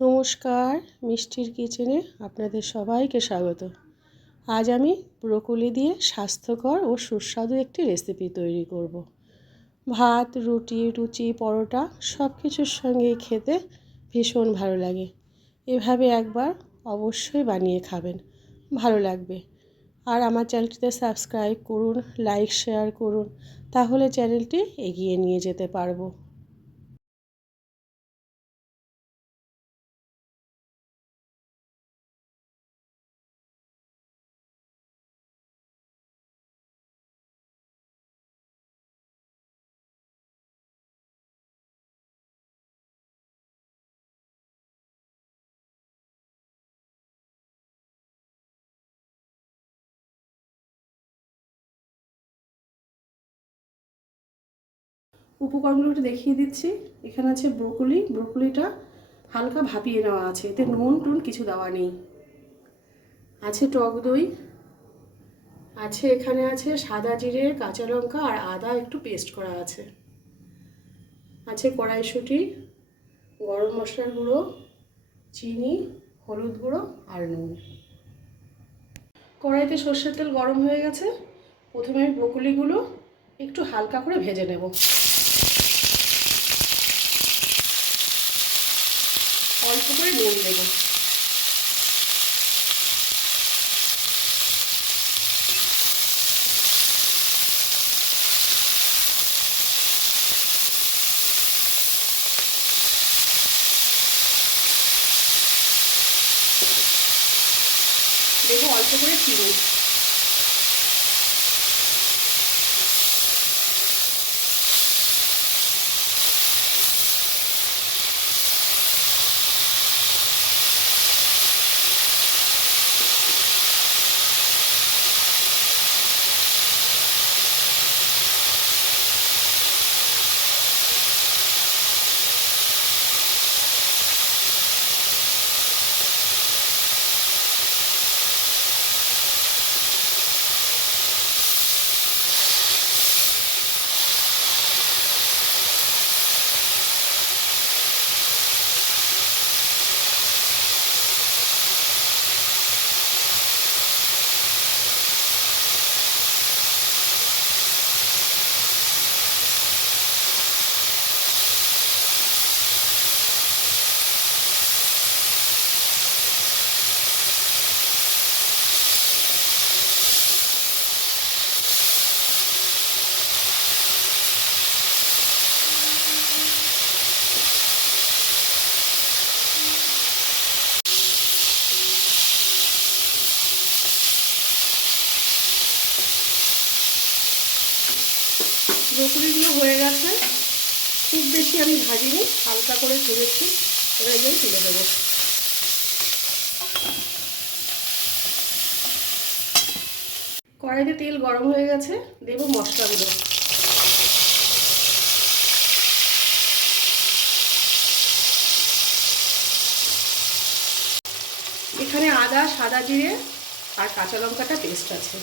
নমস্কার, মিষ্টির কিচেনে আপনাদের সবাইকে স্বাগত। আজ আমি ব্রোকলি দিয়ে স্বাস্থ্যকর ও সুস্বাদু একটি রেসিপি তৈরি করব। ভাত, রুটি, লুচি, পরোটা সব কিছুর সঙ্গেই খেতে ভীষণ ভালো লাগে। এভাবে একবার অবশ্যই বানিয়ে খাবেন, ভালো লাগবে। আর আমার চ্যানেলটিতে সাবস্ক্রাইব করুন, লাইক শেয়ার করুন, তাহলে চ্যানেলটি এগিয়ে নিয়ে যেতে পারবো। উপকরণগুলো একটু দেখিয়ে দিচ্ছি। এখানে আছে ব্রোকলিটা হালকা ভাপিয়ে নেওয়া আছে, এতে নুন টুন কিছু দেওয়া নেই। আছে টক দই, এখানে আছে সাদা জিরে, কাঁচা লঙ্কা আর আদা একটু পেস্ট করা আছে। কড়াইশুঁটি, গরম মশলার গুঁড়ো, চিনি, হলুদ গুঁড়ো আর নুন। কড়াইতে সর্ষের তেল গরম হয়ে গেছে। প্রথমে আমি ব্রোকলিগুলো একটু হালকা করে ভেজে নেব। অল্প করে নুন দেব। দেবো অল্প করে চিনি। ব্রোকলিগুলো হয়ে গেছে, খুব বেশি আমি ভাজিনি, হালকা করে ভেজেছি। এবার এগুলো তুলে দেবো। কড়াইতে তেল গরম হয়ে গেছে, দেবো মশলাগুলো। এখানে আদা, সাদা জিরে আর কাঁচা লঙ্কাটা পেস্ট আছে।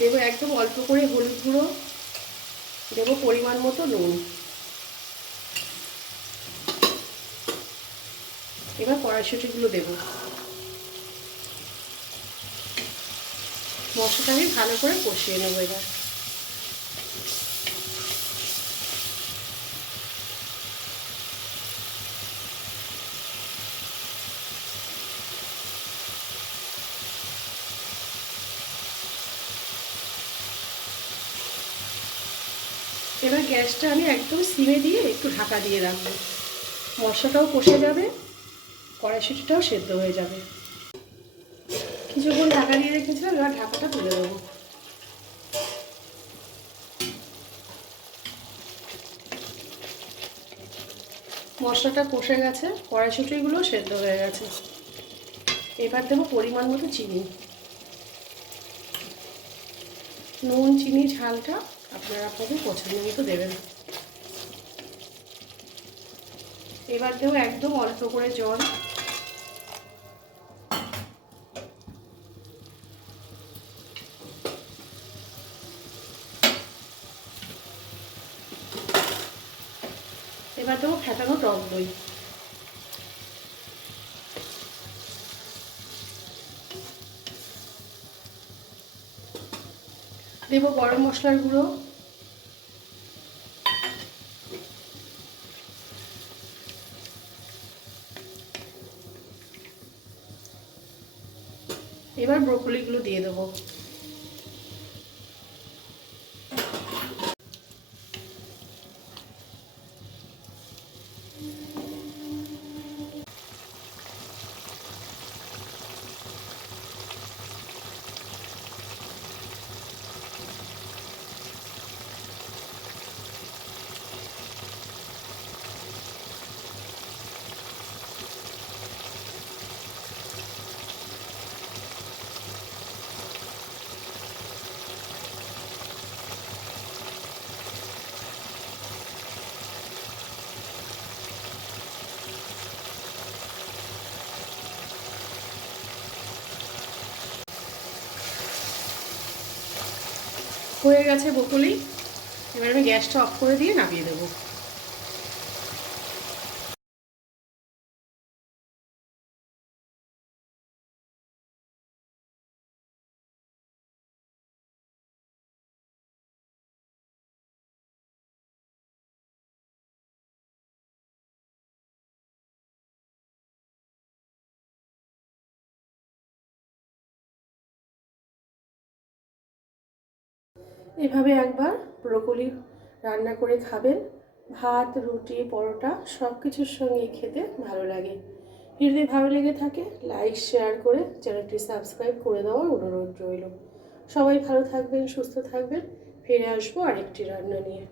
দেবো একদম অল্প করে হলুদ গুঁড়ো, দেবো পরিমাণ মতো নুন। এবার কড়াইশুঁটিগুলো দেবো। মশলাটা আমি ভালো করে কষিয়ে নেবো। এবার গ্যাসটা আমি একদম সিমে দিয়ে একটু ঢাকা দিয়ে রাখবো। মশলাটাও কষে যাবে, কড়াইশুঁটিটাও সেদ্ধ হয়ে যাবে। কিছুক্ষণ ঢাকা দিয়ে রেখেছিলাম, এবার ঢাকাটা তুলে দেবো। মশলাটা কষে গেছে, কড়াইশুঁটিগুলো সেদ্ধ হয়ে গেছে। এবার দেবো পরিমাণ মতো চিনি। নুন চিনি ঝালটা আপনারা আপনাদের পছন্দ মতো দেবেন। এবার দেবো একদম অল্প করে জল। ফেটানো টক দই। দেবো গরম মশলার গুঁড়ো, এবার ব্রোকলিগুলো দিয়ে দেবো। হয়ে গেছে ব্রোকলি, এবার আমি গ্যাসটা অফ করে দিয়ে নামিয়ে দেবো। এভাবে একবার ব্রোকলি রান্না করে খাবেন, ভাত, রুটি, পরোটা সব কিছুর সঙ্গে খেতে ভালো লাগে। যদি ভালো লেগে থাকে লাইক শেয়ার করে চ্যানেলটি সাবস্ক্রাইব করে দেওয়ার অনুরোধ রইল। সবাই ভালো থাকবেন, সুস্থ থাকবেন। ফিরে আসবো আরেকটি রান্না নিয়ে।